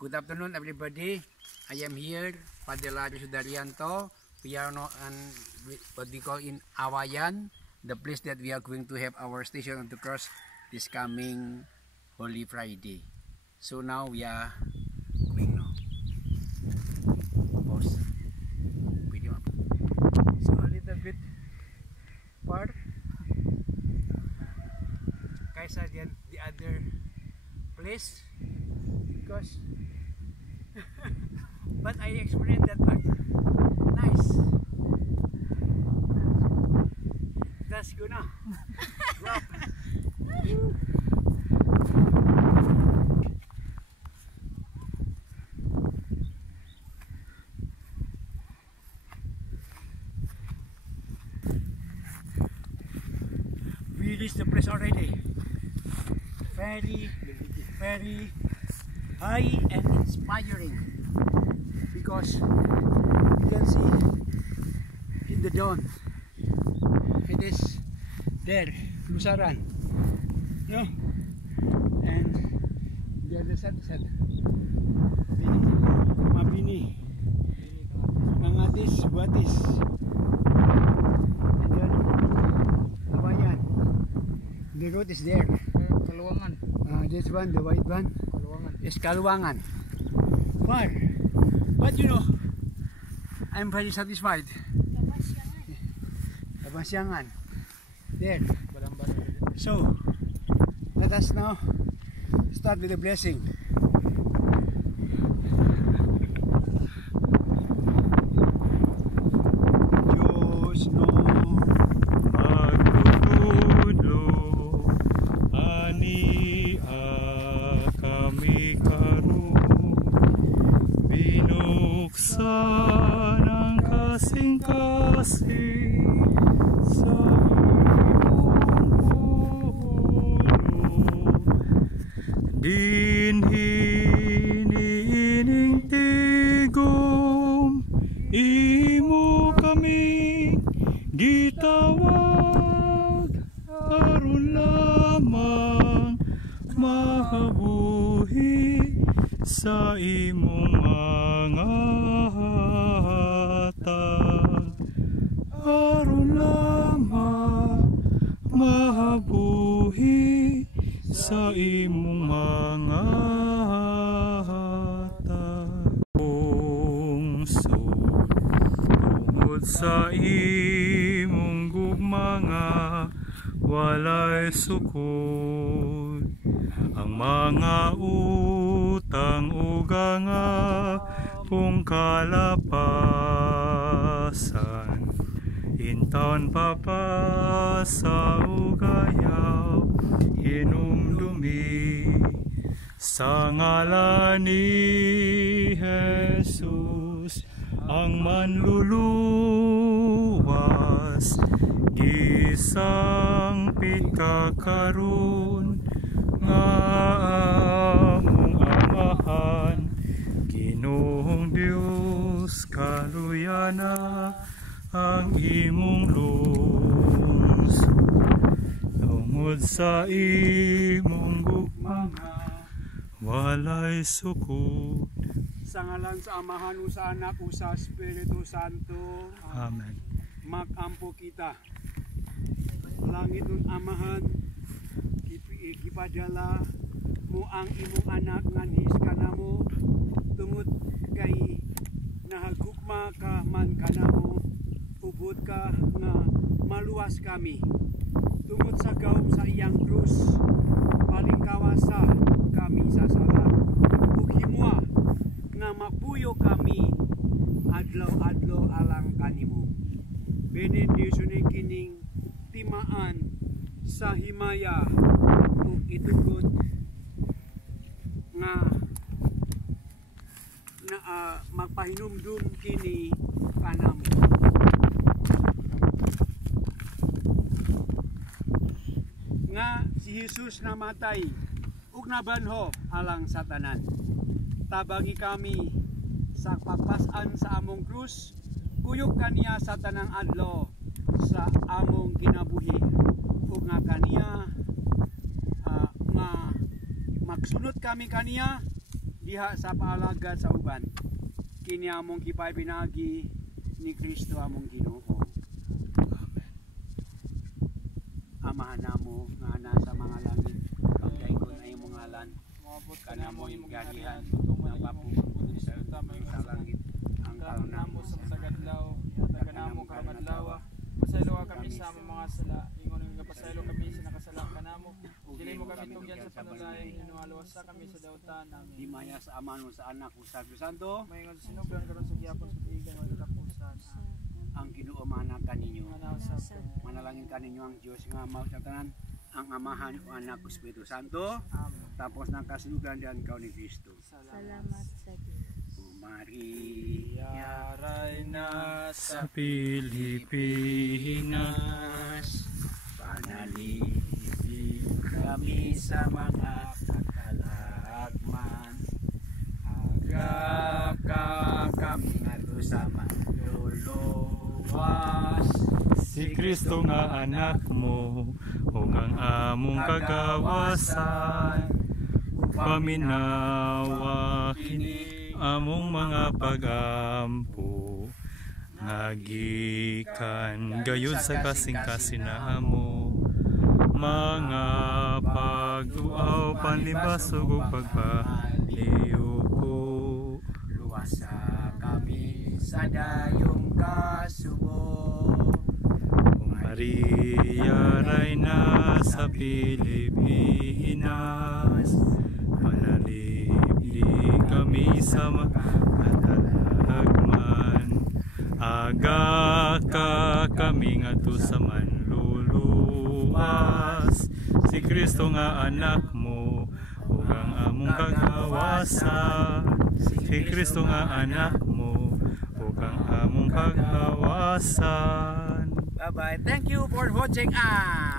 Good afternoon, everybody. I am here, Padre Larry Sudarianto. We are now on what we call in Awayan, the place that we are going to have our Station of the Cross this coming Holy Friday. So now we are going now. Pause. Video up. So a little bit far. Kaysa the other place, because but I experienced that part. Nice. That's good now. Drop. We reached the place already. Very high and inspiring, because you can see in the dawn it is there, Lusaran, no? And the other side Mabini, Mangatis, Buatis, and then Awayan. The road is there. Kaluangan. This one, the white one, Kaluangan. is Kaluangan. Far. But you know, I'm very satisfied. Kabasyangan. There. So, let us now start with the blessing. Diyos no magtutudlo ani kami karon binuksan ang kasing-kasing sa imong pulo dinhi niining tigom imo kami gitawag aron lamang mahabuhi sa imong mga hatag aron lamang mahabuhi sa imong mga hatag pungso tungod sa imong gugmanga walay sukod ang mga utang uganga kung kalapasan intaon papasa ugayaw hinumdumi sa ngalan ni Jesus ang manluluwas gisangpit ka karon nga among amahan Ginoong Dios kaluyana ang imong lungsod tungod sa imong gugmanga walay sukod sa ngalan sa Amahan, sa Anak, sa Espiritu Santo. Amen. Magampo kita. Langit nun Amahan, gipadala mo ang imong anak nganhis kanamo tungod kay nahagugma ka man kanamo ubod ka nga maluwas kami tungod sa gawom sa iyang krus palingkawasa kami sa sala ug himua nga mapuyo kami adlaw-adlaw alang kanimo benedisyoning kining timaan sa himaya ug itugod nga magpahinumdum kini kanamo nga si Jesus namatay ug nabanho alang sa tanan tabangi kami sa pagpasan sa among krus kuyog kaniya sa tanang adlaw sa among kinabuhi ug nga kaniya magsunod kami kaniya diha sa paalagad sa uban. Kini among kipay pinagi ni Kristo among Ginoo. Amahan namo nga nasa mga langit, pagdaingon na imong ngalan, kanamo imong garihan, ng papupunin sa langit, ang kaon namo sa sagadlaw, hatagan namo kamadlaw, pasaylo kami sa among mga sala, ingon nga pasaylo kami sa nakasala kanamo, dili mo kami tugyan sa panulay, hinuhaluwas sa kami sa dautan namin. Di maya sa Ama sa Anak ug sa Espiritu Santo, mayngon sinugdan karon sa gihapon sa tuigan wala tapusan. Ang Ginoo mana kaninyo, manalangin kaninyo ang Dios nga mao sa tanan, ang Amahan o Anak ug Espiritu Santo. Tapos ng kasinugan diyan kaw ni Kristo. Salamat sa Dios. Maria Reina Sa Pilipinas, panalipin kami sa mga kakalagman. Aga kami ngadto sa manluluwas. si Kristo nga anak mo, ug ang among kagawasan, paminawa kini among mga pag-ampo, nagikan gayud sa kasing-kasing namo, mga pag-uaw, panlibasog ug pagpaliw ko. Luwasa kami sa dayong kasubo. Maria Reina sa Pilipinas, panalipdi kami sa makatalagman. Aga ka kami ngadto sa manluluwas, si Kristo nga anak mo, ug ang among kagawasan. Si Kristo nga anak mo, ug ang among kagawasan. Bye-bye. Thank you for watching us.